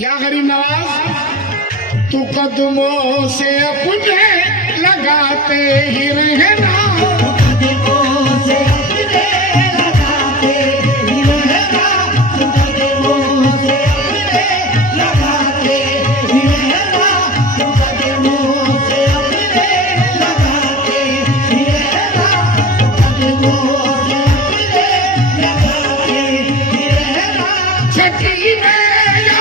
या गरीब नवाज तू कदमों से अपने लगाते ही रहना, कदमों से अपने लगाते ही रहना, कदमों से अपने लगाते ही रहना, कदमों से अपने लगाते ही रहना, कदमों से अपने लगाते ही रहना। छठी में या